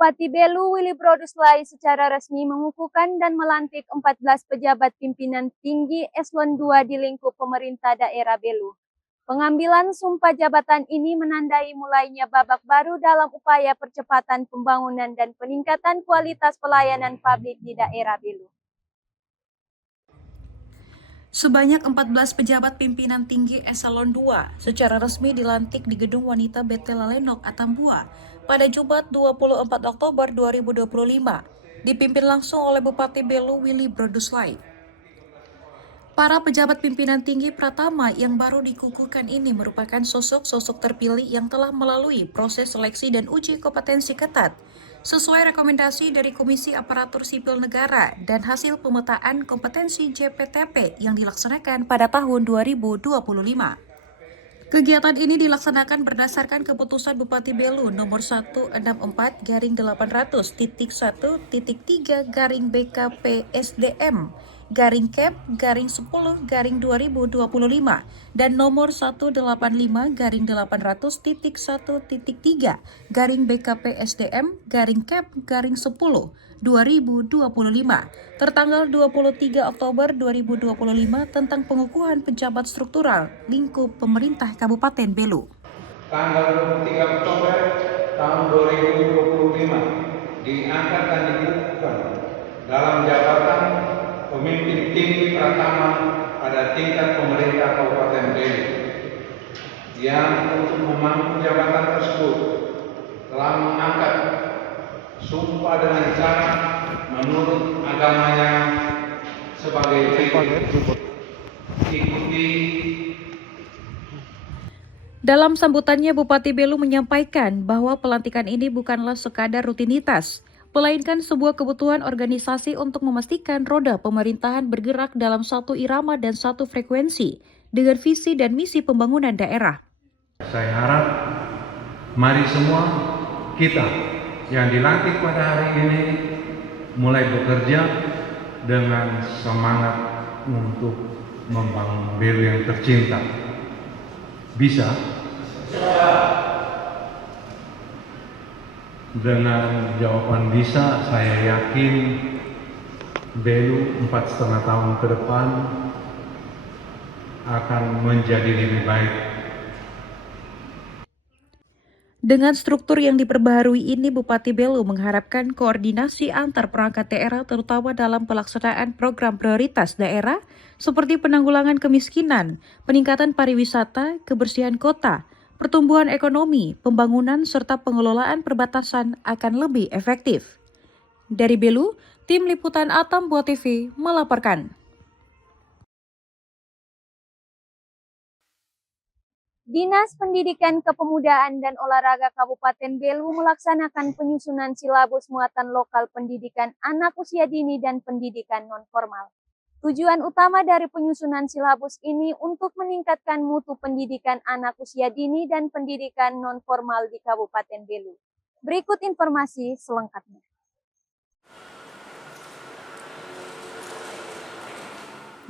Bupati Belu Willy Broduslai secara resmi mengukuhkan dan melantik 14 pejabat pimpinan tinggi eselon 2 di lingkup pemerintah daerah Belu. Pengambilan sumpah jabatan ini menandai mulainya babak baru dalam upaya percepatan pembangunan dan peningkatan kualitas pelayanan publik di daerah Belu. Sebanyak 14 pejabat pimpinan tinggi eselon 2 secara resmi dilantik di Gedung Wanita BT Lalenok, Atambua pada Jumat 24 Oktober 2025, dipimpin langsung oleh Bupati Belu Willy Broduslai. Para pejabat pimpinan tinggi Pratama yang baru dikukuhkan ini merupakan sosok-sosok terpilih yang telah melalui proses seleksi dan uji kompetensi ketat sesuai rekomendasi dari Komisi Aparatur Sipil Negara dan hasil pemetaan kompetensi JPTP yang dilaksanakan pada tahun 2025. Kegiatan ini dilaksanakan berdasarkan keputusan Bupati Belu nomor 164-1-1-3-BKP SDM /Kep/10/2025 dan nomor 185-800.1.3 BKP SDM Kep/10/2025 tertanggal 23 Oktober 2025 tentang pengukuhan pejabat struktural lingkup pemerintah Kabupaten Belu. Tanggal 23 Oktober tahun 2025 diangkat dan dikukuhkan dalam jabatan pemimpin tinggi Pratama pada tingkat pemerintah Kabupaten Belu yang untuk memangku jabatan tersebut telah mengangkat sumpah dengan cara menurut agamanya sebagai berikut. Ikuti. Dalam sambutannya, Bupati Belu menyampaikan bahwa pelantikan ini bukanlah sekadar rutinitas, melainkan sebuah kebutuhan organisasi untuk memastikan roda pemerintahan bergerak dalam satu irama dan satu frekuensi dengan visi dan misi pembangunan daerah. Saya harap mari semua kita yang dilantik pada hari ini mulai bekerja dengan semangat untuk membangun Belu yang tercinta. Bisa? Dengan jawaban bisa, saya yakin Belu 4,5 tahun ke depan akan menjadi lebih baik. Dengan struktur yang diperbaharui ini, Bupati Belu mengharapkan koordinasi antar perangkat daerah terutama dalam pelaksanaan program prioritas daerah seperti penanggulangan kemiskinan, peningkatan pariwisata, kebersihan kota, pertumbuhan ekonomi, pembangunan, serta pengelolaan perbatasan akan lebih efektif. Dari Belu, tim liputan Atambua TV melaporkan. Dinas Pendidikan Kepemudaan dan Olahraga Kabupaten Belu melaksanakan penyusunan silabus muatan lokal pendidikan anak usia dini dan pendidikan non-formal. Tujuan utama dari penyusunan silabus ini untuk meningkatkan mutu pendidikan anak usia dini dan pendidikan non-formal di Kabupaten Belu. Berikut informasi selengkapnya.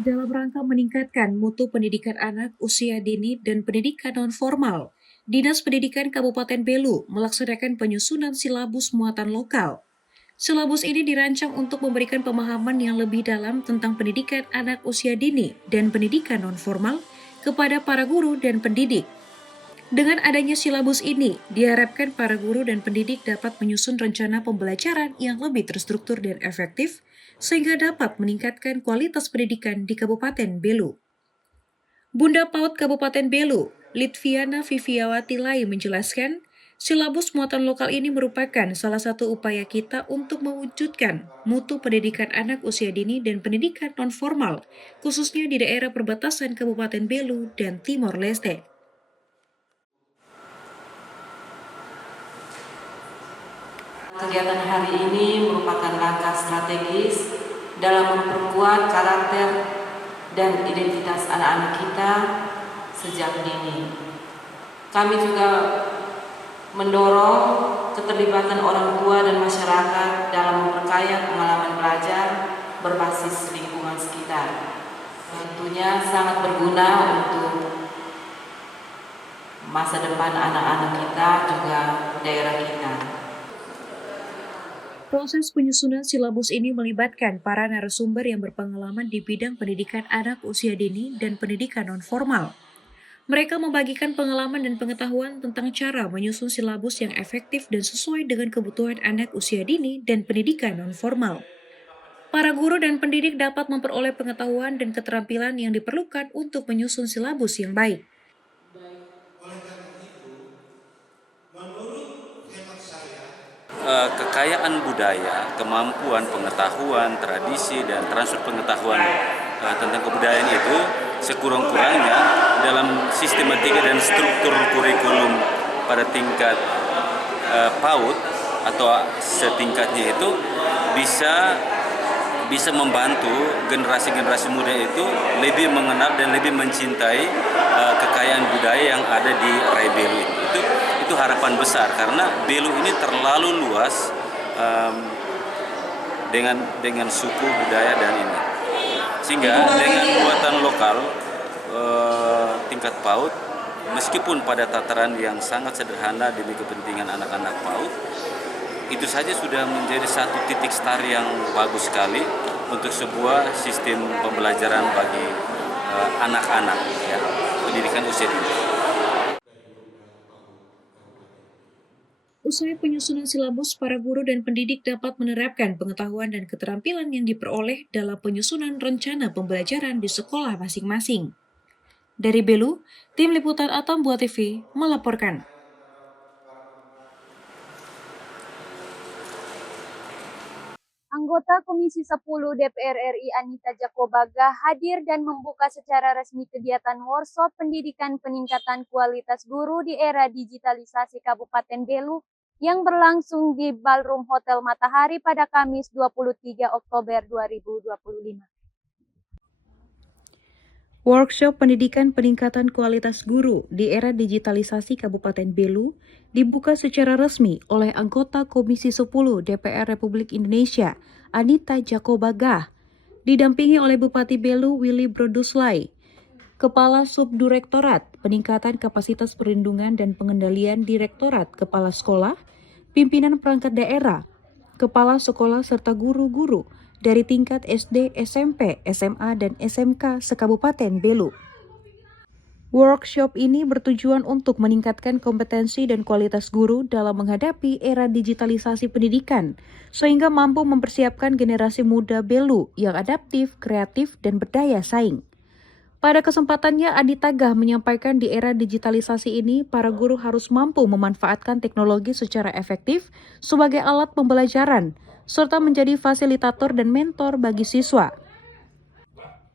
Dalam rangka meningkatkan mutu pendidikan anak usia dini dan pendidikan non-formal, Dinas Pendidikan Kabupaten Belu melaksanakan penyusunan silabus muatan lokal. Silabus ini dirancang untuk memberikan pemahaman yang lebih dalam tentang pendidikan anak usia dini dan pendidikan non-formal kepada para guru dan pendidik. Dengan adanya silabus ini, diharapkan para guru dan pendidik dapat menyusun rencana pembelajaran yang lebih terstruktur dan efektif, sehingga dapat meningkatkan kualitas pendidikan di Kabupaten Belu. Bunda PAUD Kabupaten Belu, Litviana Viviawati Lai menjelaskan, silabus muatan lokal ini merupakan salah satu upaya kita untuk mewujudkan mutu pendidikan anak usia dini dan pendidikan non-formal, khususnya di daerah perbatasan Kabupaten Belu dan Timor Leste. Kegiatan hari ini merupakan langkah strategis dalam memperkuat karakter dan identitas anak-anak kita sejak dini. Kami juga mendorong keterlibatan orang tua dan masyarakat dalam memperkaya pengalaman belajar berbasis lingkungan sekitar. Tentunya sangat berguna untuk masa depan anak-anak kita juga daerah kita. Proses penyusunan silabus ini melibatkan para narasumber yang berpengalaman di bidang pendidikan anak usia dini dan pendidikan non-formal. Mereka membagikan pengalaman dan pengetahuan tentang cara menyusun silabus yang efektif dan sesuai dengan kebutuhan anak usia dini dan pendidikan non-formal. Para guru dan pendidik dapat memperoleh pengetahuan dan keterampilan yang diperlukan untuk menyusun silabus yang baik. Kekayaan budaya, kemampuan pengetahuan, tradisi, dan transfer pengetahuan tentang kebudayaan itu sekurang-kurangnya dalam sistematika dan struktur kurikulum pada tingkat PAUD atau setingkatnya itu bisa membantu generasi-generasi muda itu lebih mengenal dan lebih mencintai kekayaan budaya yang ada di Rai Belu itu harapan besar karena Belu ini terlalu luas dengan suku budaya dan ini sehingga dengan buatan lokal tingkat PAUD meskipun pada tataran yang sangat sederhana demi kepentingan anak-anak PAUD itu saja sudah menjadi satu titik start yang bagus sekali untuk sebuah sistem pembelajaran bagi anak-anak ya, pendidikan usia dini. Usai penyusunan silabus, para guru dan pendidik dapat menerapkan pengetahuan dan keterampilan yang diperoleh dalam penyusunan rencana pembelajaran di sekolah masing-masing. Dari Belu, Tim Liputan Atom Buah TV melaporkan. Anggota Komisi 10 DPR RI Anita Jakobaga hadir dan membuka secara resmi kegiatan workshop pendidikan peningkatan kualitas guru di era digitalisasi Kabupaten Belu yang berlangsung di Ballroom Hotel Matahari pada Kamis 23 Oktober 2025. Workshop pendidikan peningkatan kualitas guru di era digitalisasi Kabupaten Belu dibuka secara resmi oleh anggota Komisi 10 DPR Republik Indonesia, Anita Jakobaga, didampingi oleh Bupati Belu Willy Broduslai, Kepala Subdirektorat Peningkatan Kapasitas Perlindungan dan Pengendalian Direktorat Kepala Sekolah, pimpinan perangkat daerah, kepala sekolah serta guru-guru dari tingkat SD, SMP, SMA, dan SMK se-Kabupaten Belu. Workshop ini bertujuan untuk meningkatkan kompetensi dan kualitas guru dalam menghadapi era digitalisasi pendidikan, sehingga mampu mempersiapkan generasi muda Belu yang adaptif, kreatif, dan berdaya saing. Pada kesempatannya, Adi Tagah menyampaikan di era digitalisasi ini, para guru harus mampu memanfaatkan teknologi secara efektif sebagai alat pembelajaran, serta menjadi fasilitator dan mentor bagi siswa.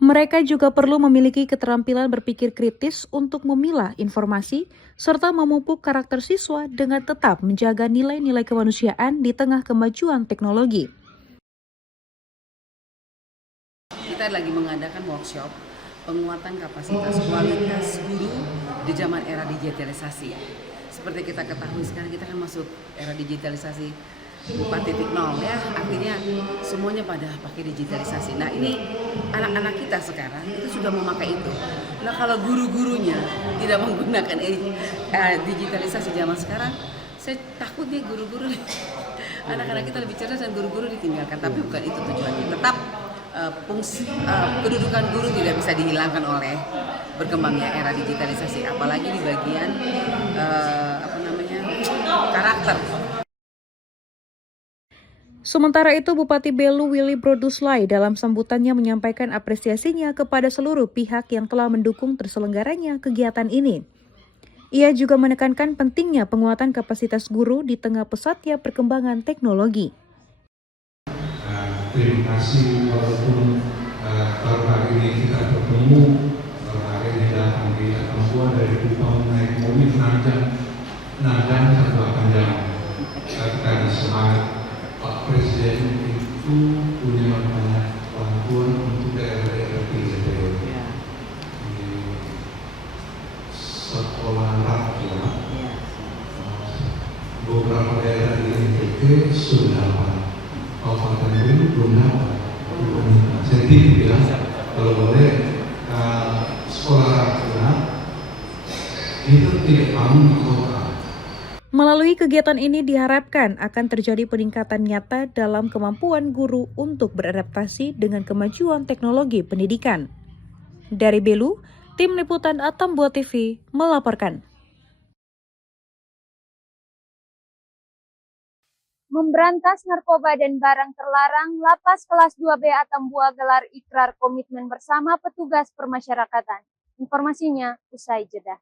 Mereka juga perlu memiliki keterampilan berpikir kritis untuk memilah informasi, serta memupuk karakter siswa dengan tetap menjaga nilai-nilai kemanusiaan di tengah kemajuan teknologi. Kita lagi mengadakan workshop penguatan kapasitas kualitas guru di zaman era digitalisasi. Seperti kita ketahui sekarang kita kan masuk era digitalisasi 4.0 ya, artinya semuanya pada pakai digitalisasi. Nah ini anak-anak kita sekarang itu sudah memakai itu. Nah kalau guru-gurunya tidak menggunakan digitalisasi zaman sekarang, saya takut nih guru-guru anak-anak kita lebih cerdas dan guru-guru ditinggalkan. Tapi bukan itu tujuannya. Tetap kedudukan guru tidak bisa dihilangkan oleh berkembangnya era digitalisasi, apalagi di bagian karakter. Sementara itu, Bupati Belu Willy Broduslai dalam sambutannya menyampaikan apresiasinya kepada seluruh pihak yang telah mendukung terselenggaranya kegiatan ini. Ia juga menekankan pentingnya penguatan kapasitas guru di tengah pesatnya perkembangan teknologi. Terima kasih walaupun baru hari ini kita bertemu, baru hari ini datang di perempuan dari Kupang naik mobil 6 jam satu akan jam. Karena semangat Pak Presiden itu punya banyak bantuan untuk daerah-daerah PJT. Sekolah rakyat, beberapa daerah di NTT sudah dapat. Kabupaten Belu belum dapat. Saya titip ya, kalau boleh sekolah rakyat itu tidak bangun di kota. Melalui kegiatan ini diharapkan akan terjadi peningkatan nyata dalam kemampuan guru untuk beradaptasi dengan kemajuan teknologi pendidikan. Dari Belu, Tim Liputan Atambua TV melaporkan. Memberantas narkoba dan barang terlarang, Lapas Kelas 2B Atambua gelar ikrar komitmen bersama petugas permasyarakatan. Informasinya usai jeda.